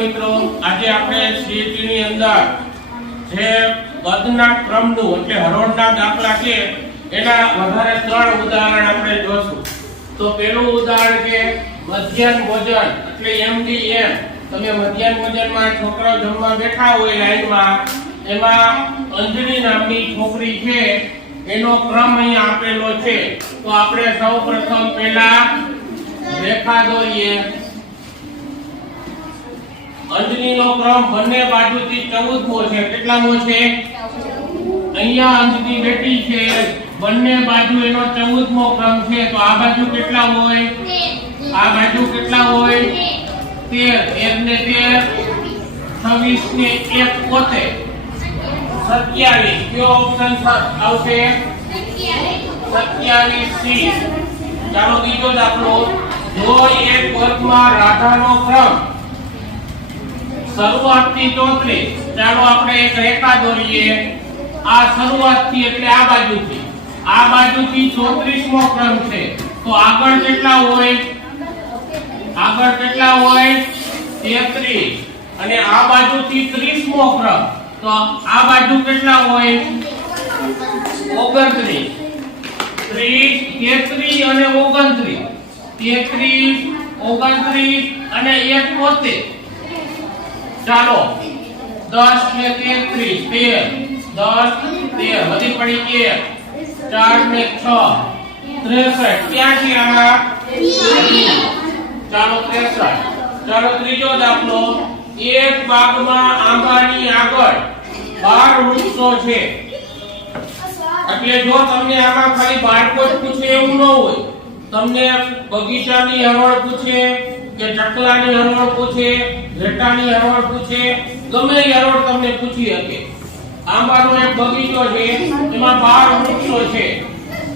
મિત્રો, આજે આપણે સીઈટી ની અંદર જે પદના ક્રમનું એટલે હરોળના દાખલા છે એના વધારે 3 ઉદાહરણ આપણે જોશું. તો પહેલું ઉદાહરણ છે મધ્યાહન ભોજન એટલે MDM. તમે મધ્યાહન ભોજનમાં છોકરાઓ જમવા બેઠા હોય લાઈનમાં, એમાં અંજલિ નામની છોકરી છે એનો ક્રમ અહીં આપેલો છે. તો આપણે સૌપ્રથમ પહેલા રેખા દોરીએ. અંજલિનો ક્રમ બંને બાજુથી 14મો છે. કેટલામો છે? અહીંયા અંજલિ બેઠી છે, બંને બાજુ એનો 14મો ક્રમ છે. તો આ બાજુ કેટલા હોય? આ બાજુ કેટલા હોય? 13 ને 13, 26 ને 1 પોતે 27. કયો ઓપ્શન આવશે? 27C. ચાલો બીજો દાખલો. જો એક વર્ગમાં રાધાનો ક્રમ શરૂઆતથી 34. ચાલો આપણે એક રેખા દોરીએ. આ શરૂઆતથી એટલે આ બાજુથી 34મો ક્રમ છે. તો આગળ કેટલા હોય? આગળ કેટલા હોય? 33. અને આ બાજુથી 30મો ક્રમ. તો આ બાજુ કેટલા હોય? 29. 30, 33 અને 29. 33, 29 અને 1 પોતે. ચાલો 10 ને 33, 13, 10, 13 વધી પડી 1, 4 ને 6, 63. ક્યાં છે આમાં? ચાલો 63. ચાલો ત્રીજો દાખલો. એક બાગમાં આંબાની આગળ 12 વૃક્ષો છે. એટલે જો તમને આમાં ખાલી બાળકો જ પૂછે એવું ન હોય, તમને બગીચાની હરોળ પૂછે કે ચકલાની હરોળ પૂછે, ઘેટાની હરોળ પૂછે, ગમે એ હરોળ તમને પૂછી શકે. આંબાનો એક બગીચો છે, એમાં 12 વૃક્ષો છે.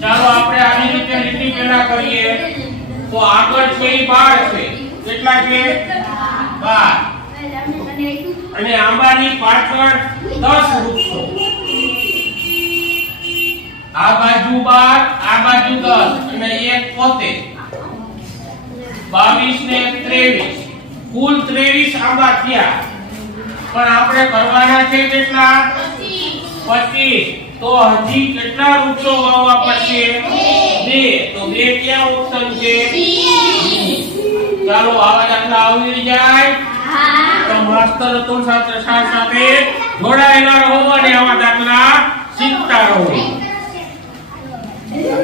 ચાલો આપણે આવી રીતે લીટી પેલા કરીએ. તો આગળ છે એ 12 છે. કેટલા છે? 12. અને આંબાની પાછળ 10 વૃક્ષો. આ બાજુ 12, આ બાજુ 10 અને 1 પોતે 22 ને 23. કુલ 23 આંબા થયા. પણ આપણે કરવાના છે કેટલા? 25. તો હજી કેટલા વૃક્ષો વાવવા પડશે? 2. તો 2 ક્યાં ઓપ્શન છે? ચાલો આવા દાખલા આવડી જાય તો માસ્ટર તુલ સાથે જોડાયેલા રહો અને આવા દાખલા શીખતા રહો.